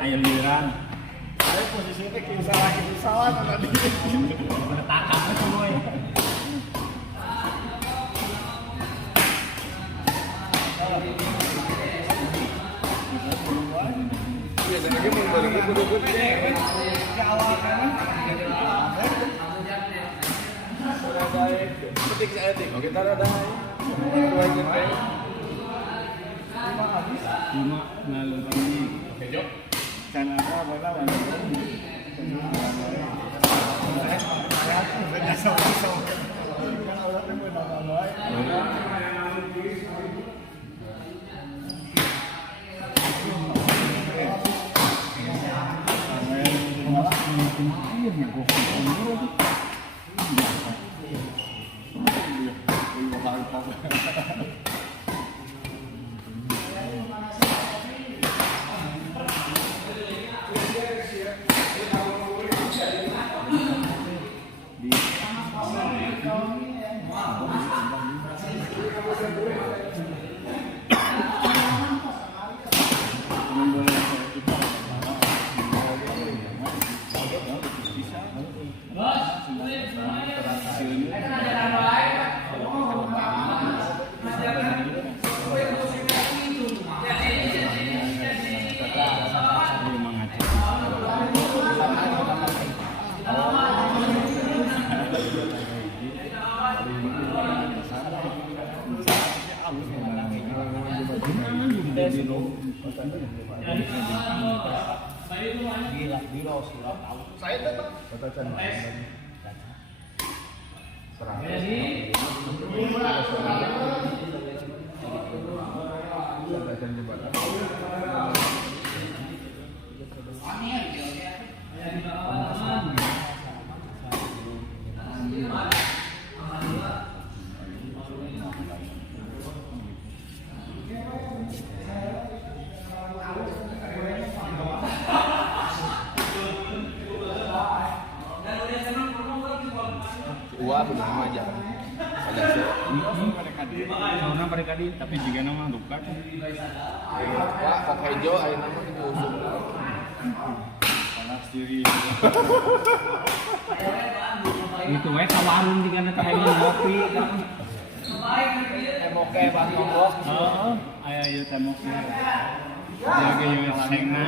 Ayam liran. Posisinya kayak salah pesawat tadi. Bertahan semua. Biasanya lagi mau balik ke kudu-kudu deh. Petik saya tik. Oke, tar ada. Lima nalung ini. Kejo. Karena apa lawan? Saya tetap. Wah, benar aja. Ada sih. Karena mereka di, tapi jika nama luka. Wah, kok hijau ayo nama diusung. Panas diri. Itu wae kawarung jika nanti ayo ngopi kan. Oke, Bang Bos. Heeh, aya temok. Jaga yang sengna.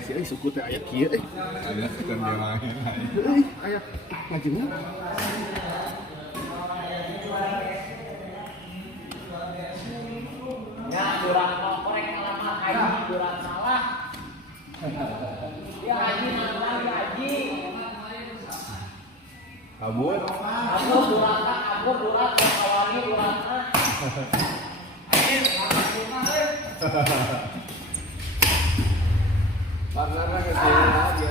Si ai suku teh aya kieu euy. Ada kan dia lain. Euy, aya ngajengna. Ya, durang korek lama haji durang salah. Ya haji mantan haji. Kabur. Aku durang awalnya durang. Partnernya ke sini lagi.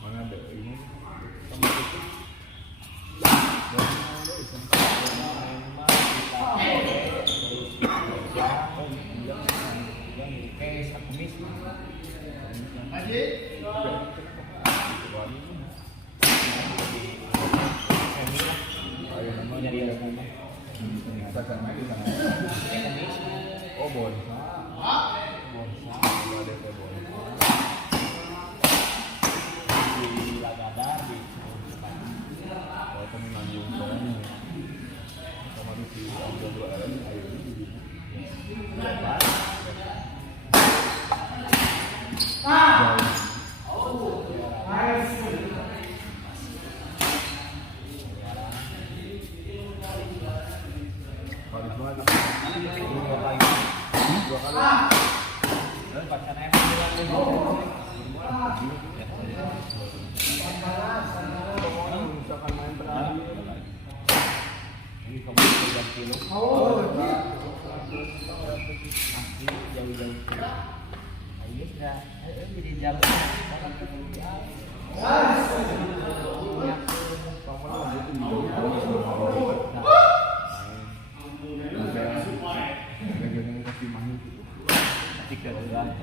Mana ada ini? Oh, bonsa. Bonsa. Ada teh bonsa. Di Lagada di kalau kami Tanjung Soalnya sama di Ambil 2 RM ayo ini jauh 2 kali. Pacarnya bilang gitu. Misalkan main terakhir. Ini kamu pegang kilo. Jauh-jauh. Ayo sudah, jadi jalan. Tiga bulan.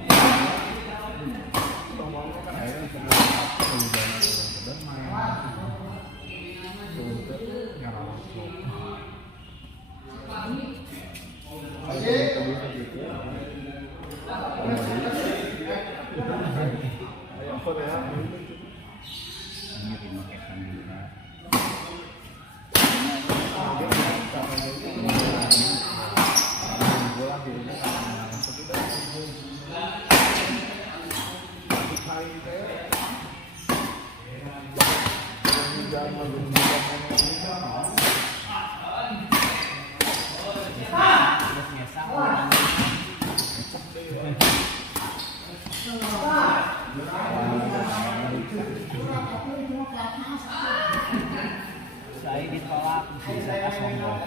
Saya ditolak, bisa sombong.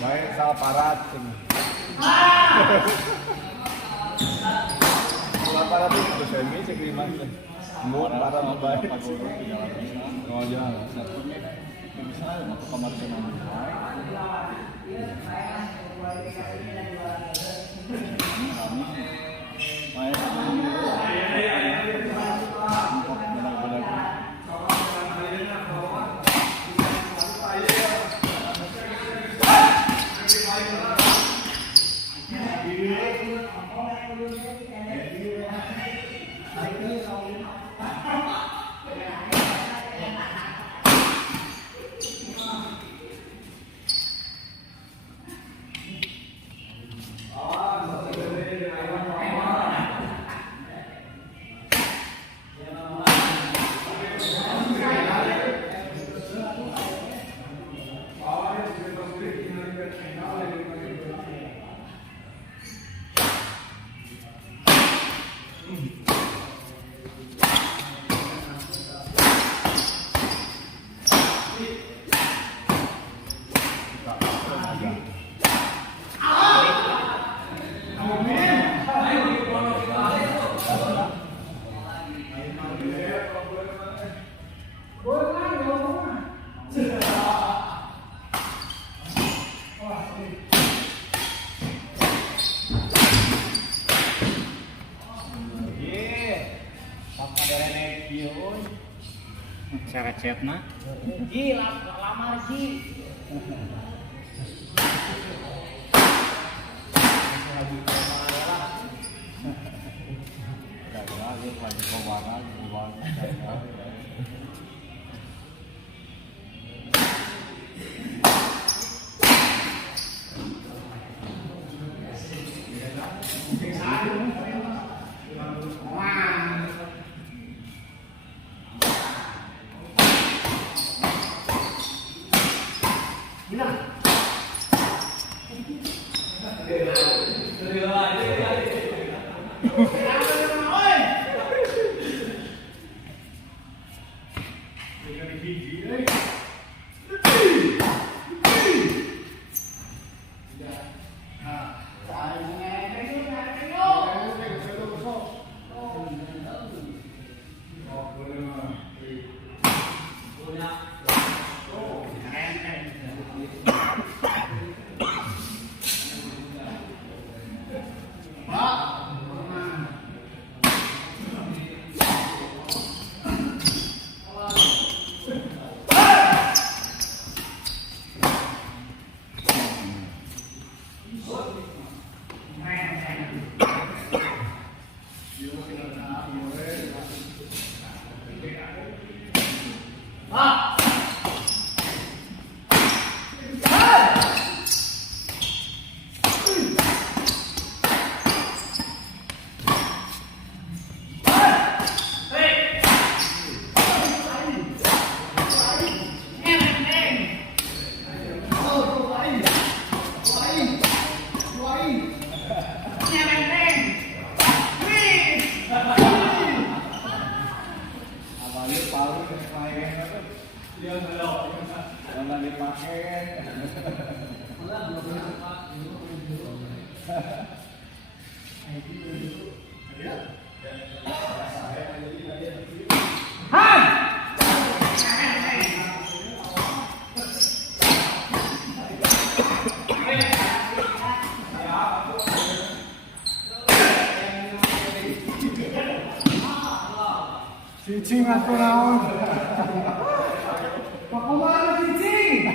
Baik salah parat. Salah parat itu semi sekiriman. Mood parat baik. Oh ya, satunya bisa untuk kamar teman. Cara chatna Gila, lamar sih. Cicing atau naon? Pak Komar cicing.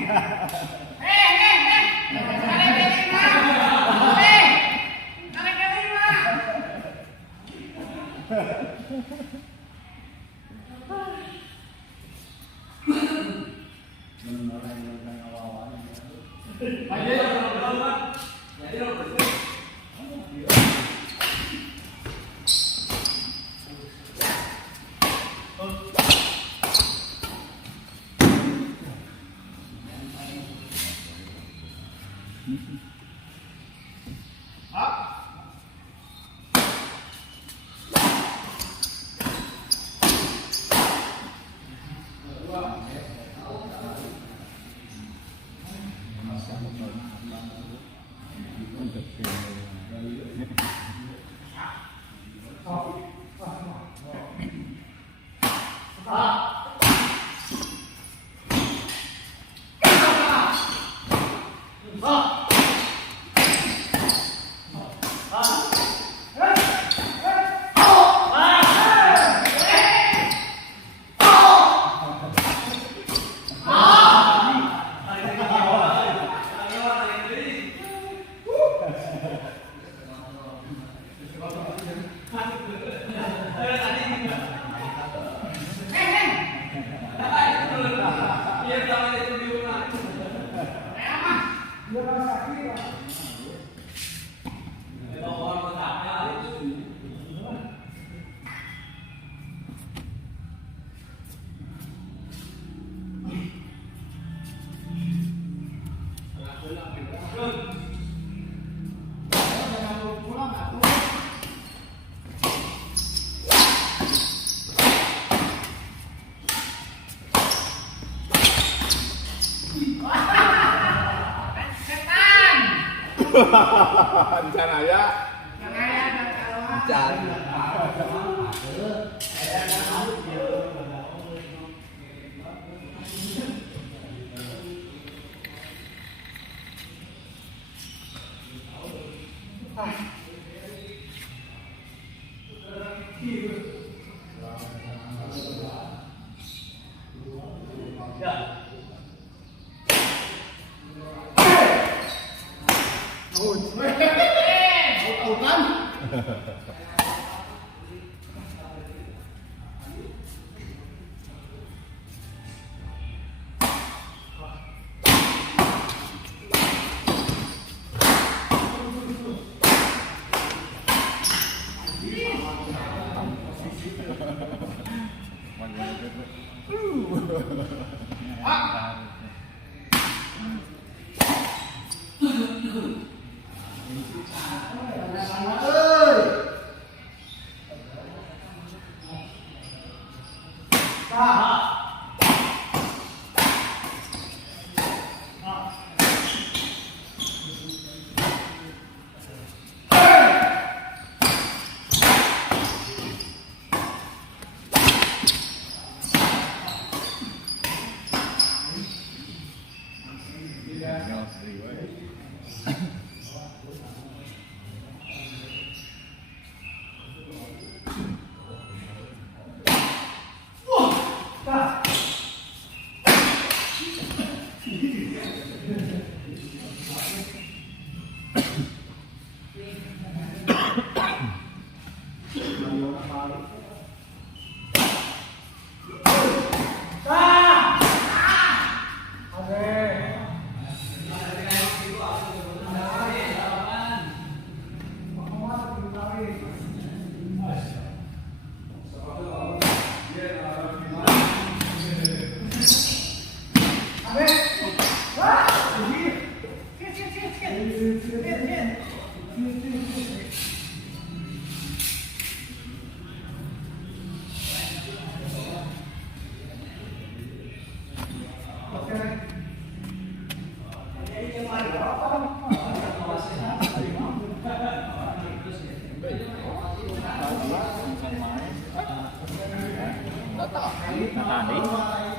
Di sana ya.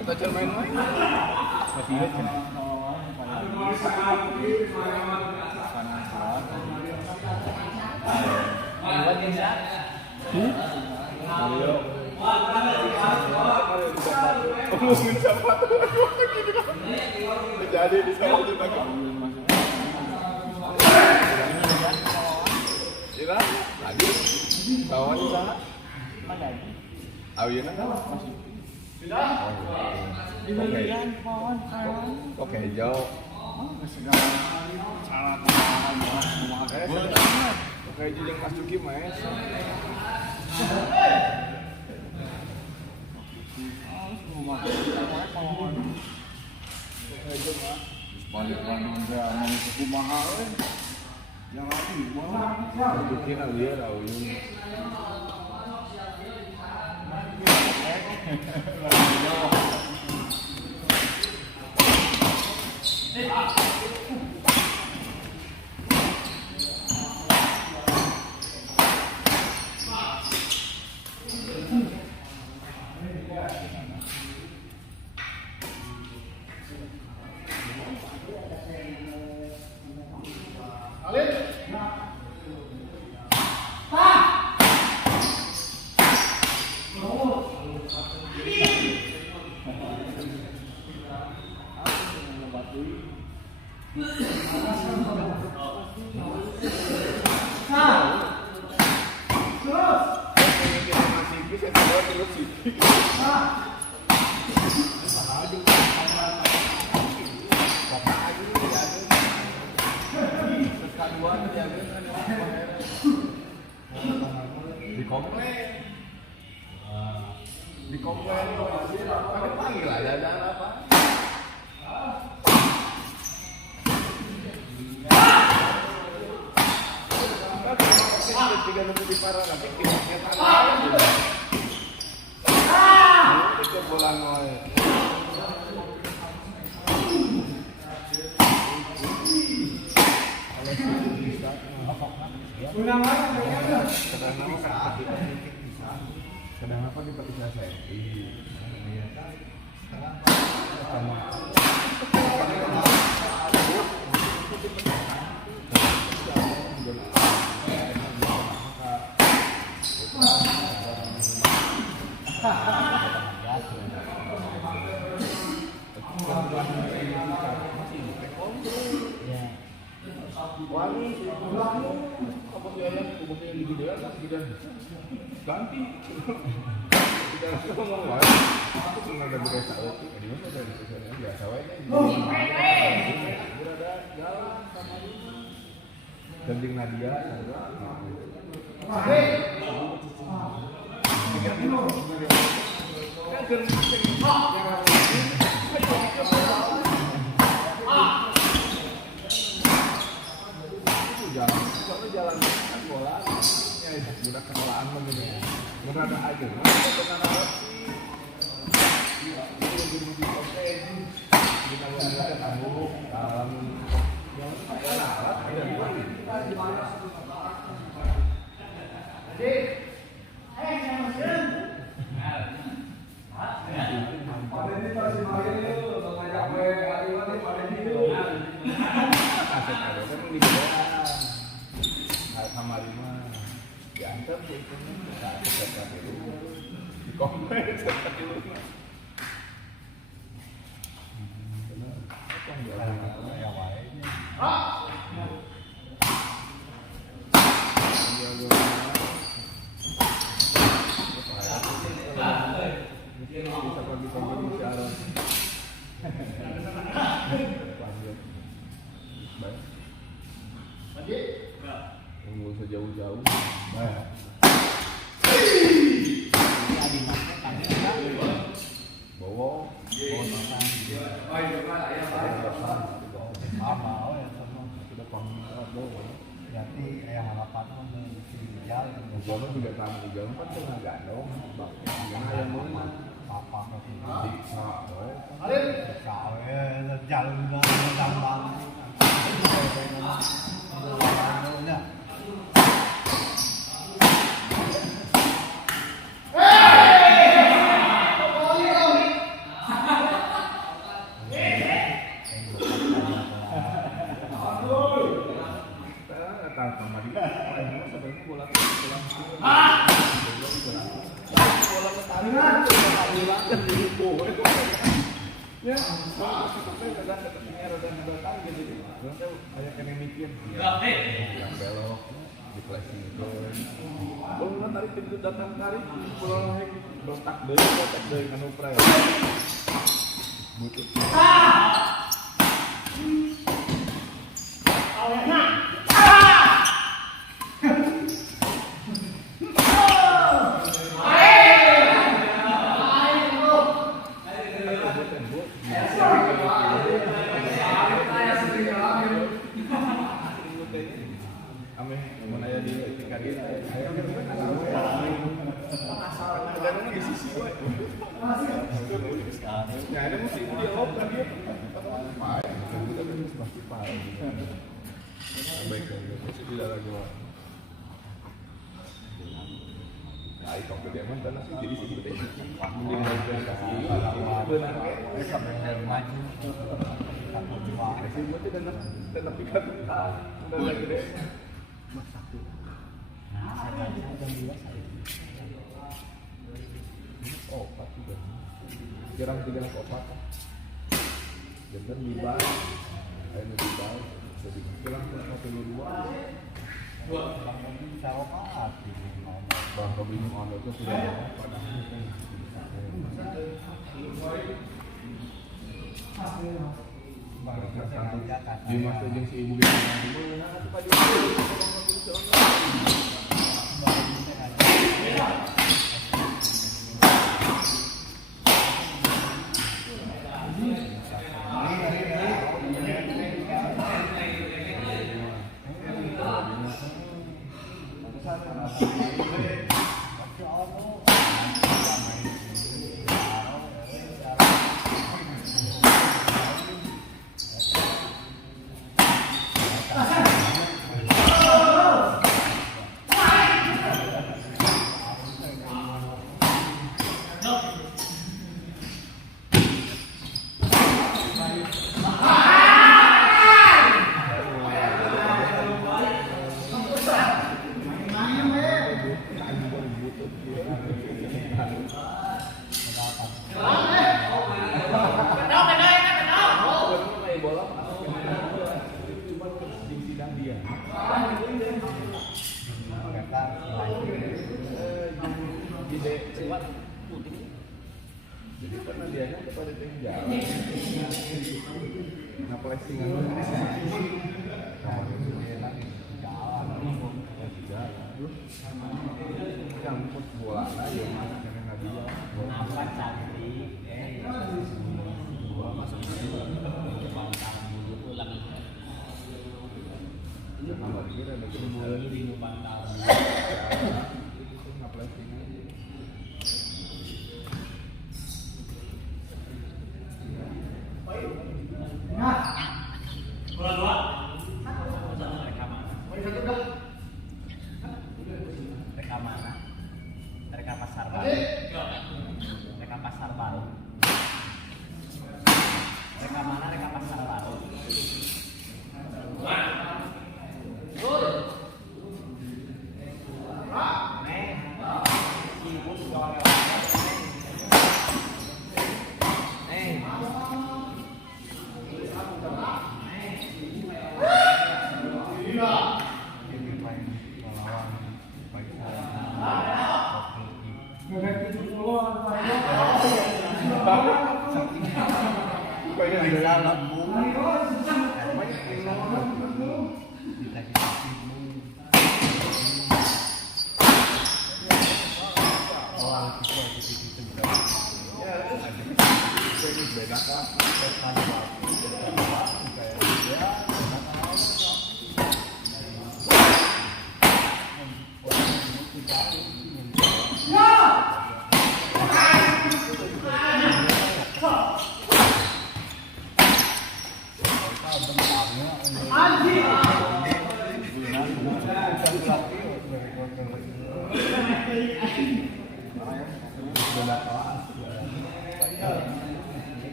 Kita cuma main-main. Masih ingat kan? Ayo. Ngomongin siapa tuh? Jadi di sana juga kan. Ira, lagi kawan di sana. Awiana kan masih. Oke, jauh. Oke, jadi Mas Juki mas. Di komplain pakai panggil aja jangan apa. Tiga nunggu di parah tapi kita itu bola ngoi. Kadang apa di petik saya? Iya. Sama. Wangi, apa jalan, kemudian di video lah, ganti. Tidak ngomong lah. Aku pernah ada biasa oke, di mana ada biasanya biasa aja. Berada jalan sama ini. Gandeng Nadia, jalan bola, ya budak sekolahan begini, berada aja. Jauh-jauh. Jalan juga tamu jalan kan cuma gandong, gimana yang mana? Papa masih di jalan gampang. Eta kamari. Sebenarnya bola kan di ruko. Ya, kayak kena mikir. Yang belok di flashing itu. Kalau tarik pintu datang tarik pulang lagi berontak dari anu pray. Butuh. Ya ada mesti dia open dia. Pasti parah. Baik terus tidak lagi. Nah, itu dia kan tanah sih jadi sih gede. Mending dari kasih benar kayak sampai maju. Sih buat tanah pikat. Udah gede. Satu. Oh, pasti juga. Jarang 304. Jangan dibal. Ayo dibal. Jadi kurang 102. Bang Robin Ono itu sudah pada di masa jeung si ibu gitu. Jadi pernah dianya kepada tinggal. Kenapa lesingan? Campur bola aja mana kena nadia. Apa cantik? Bola masuk bangkang dulu tuh lagi. Iya nama dia ada Bola di bangkang. Itu kenapa lesingan? Bola dua. Mereka pasar baru. Mereka pasar baru. Mereka mana? Mereka pasar baru.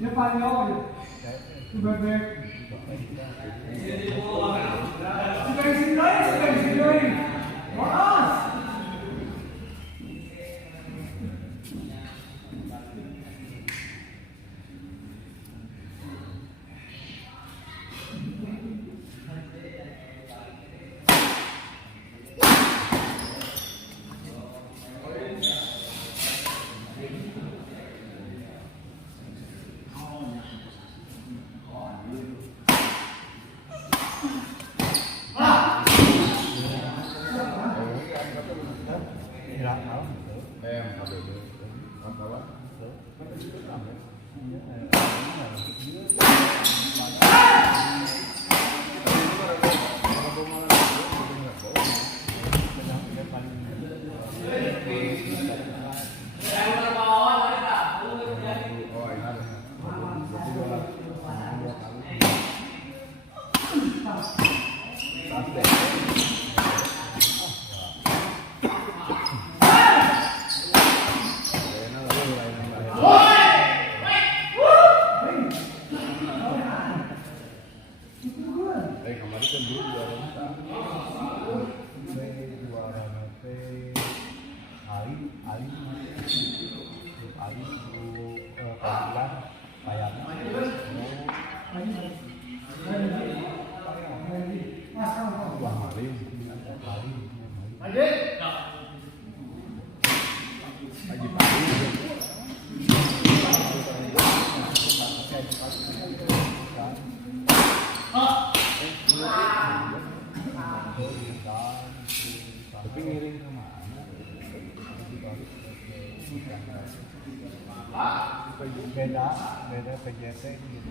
Ini paling awal ya. Bebek. Sudah isi Tapi ngiring kemana? Beda PJT gitu.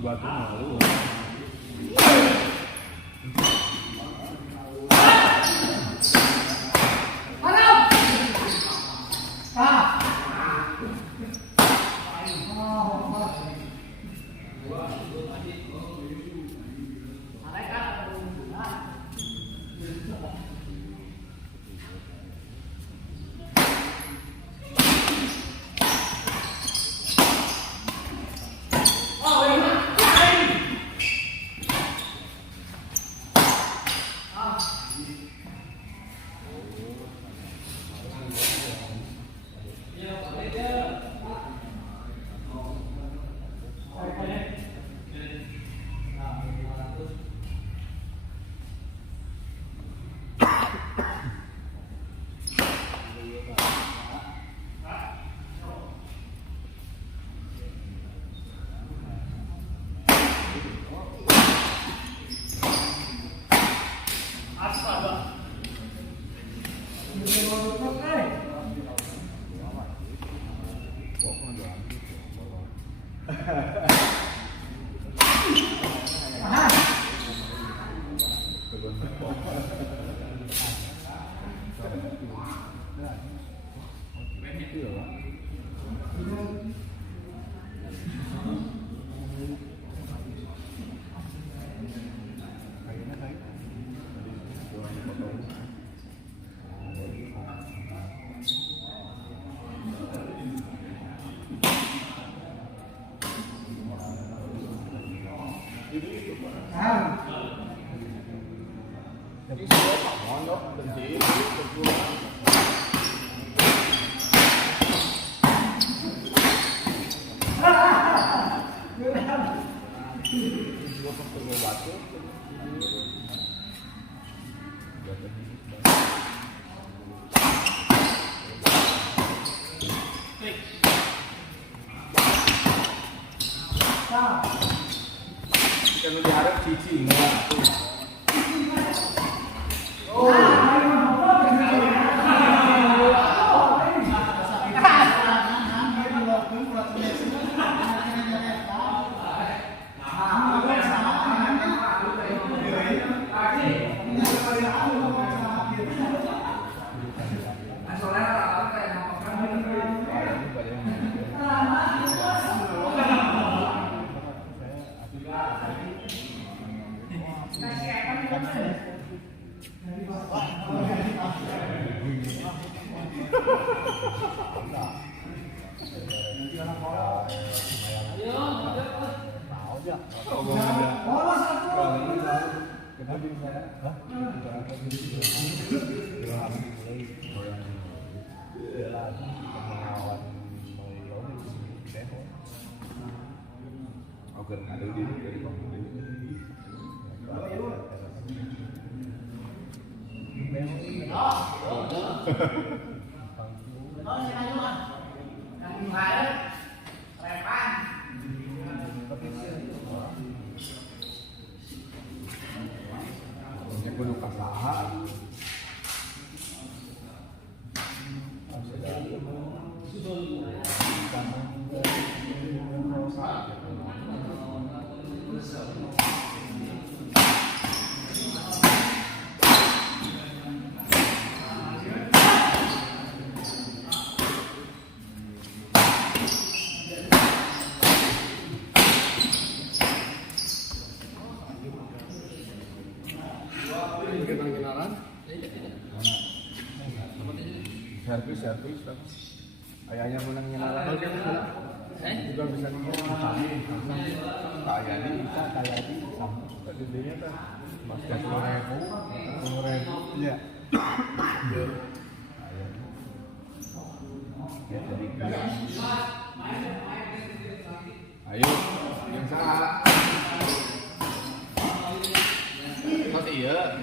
Batu malu. Kan diharap cici enggak. Oke, ada di yang kudu kasaha. Servis ayahnya menang nyala juga bisa kayak ini bisa tadi dia kan mas 10.000 ya ayo yang salah masih iya.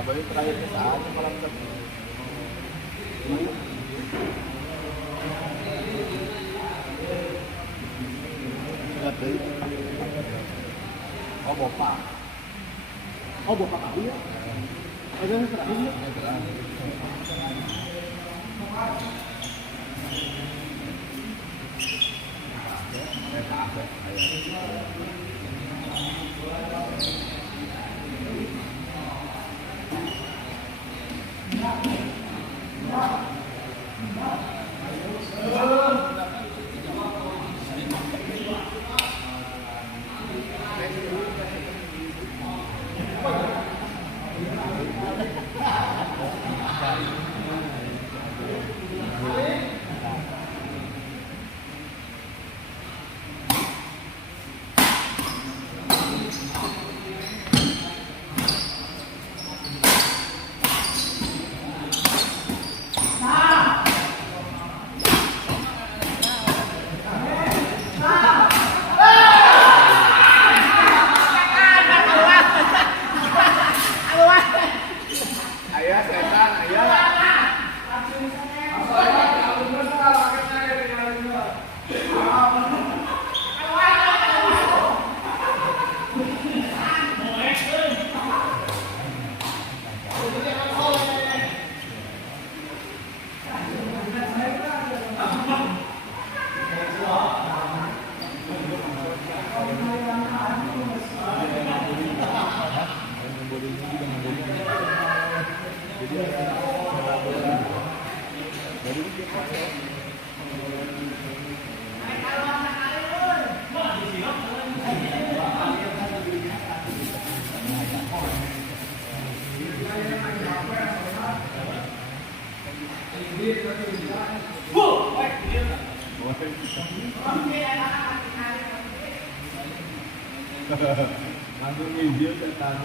Abang ini terakhir ke saat malam tadi. Ingat deh. Oh bopak. Oh, bapak aku ya? Ada yang terakhir ya? Ayah setan, ayah. Langsung video setan.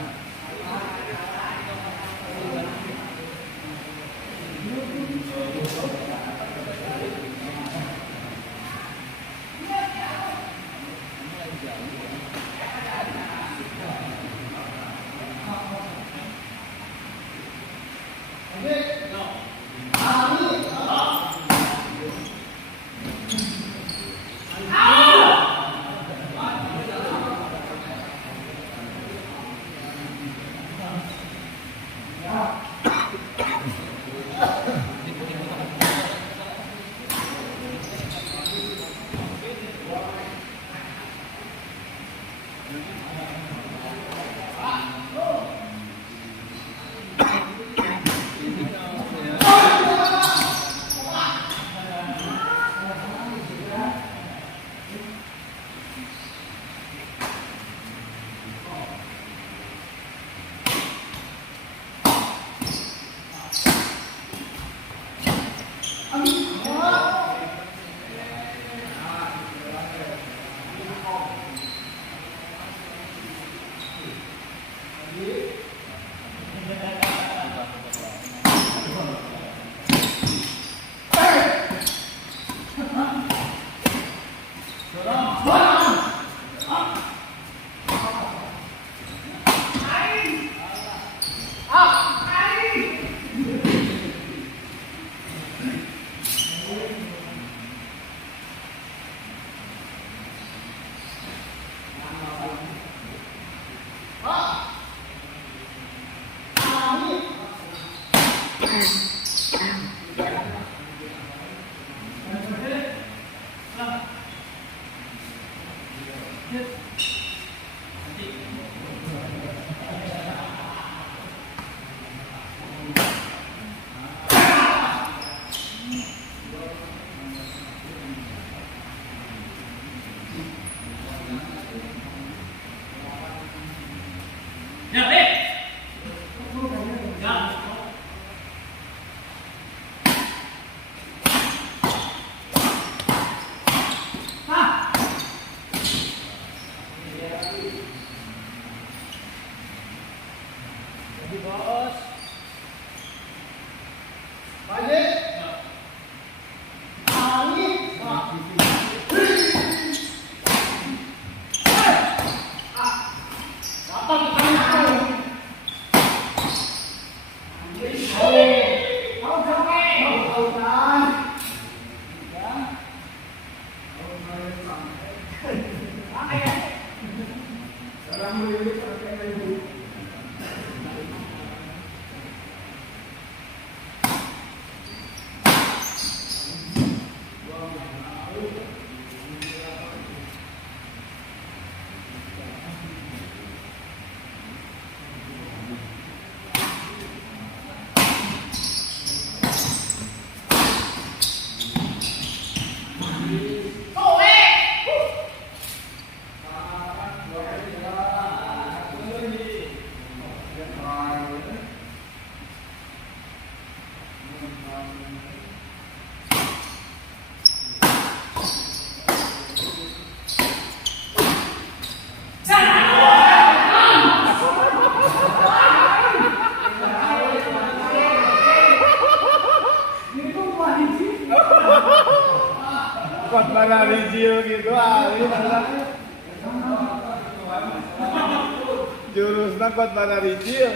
Kot mana rijil gitu ini jurusnya kot mana rijil.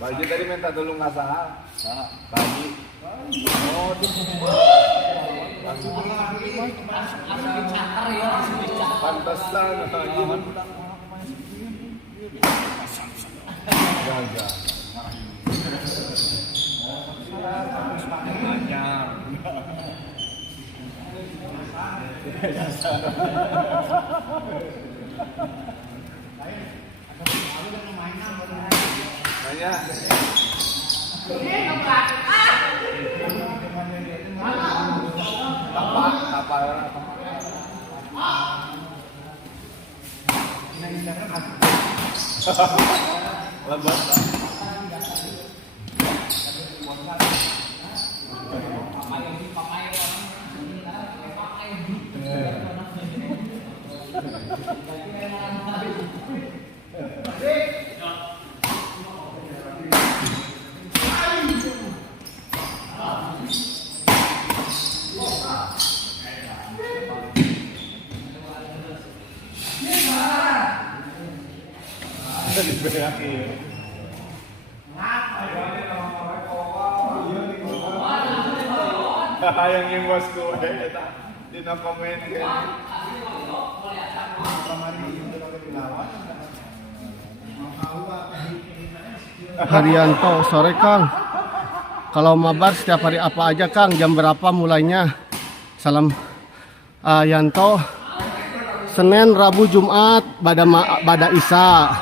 Baji tadi minta tolong ngasah. Nah, Baji. Oh, pantesan lagi. Gagal. Nanya. Apa? Lebat. Dibeak ieu. Hayang yang bosku eta dina komen ke. Haryanto, sore Kang. Kalau mabar setiap hari apa aja Kang? Jam berapa mulainya? Salam Yanto. Senin, Rabu, Jumat, Bada Isya.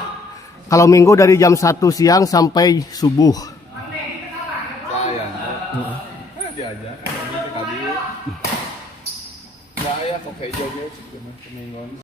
Kalau Minggu dari jam 1 siang sampai subuh. Saya. Diajak kali. Saya kok kayak jojo semingguan.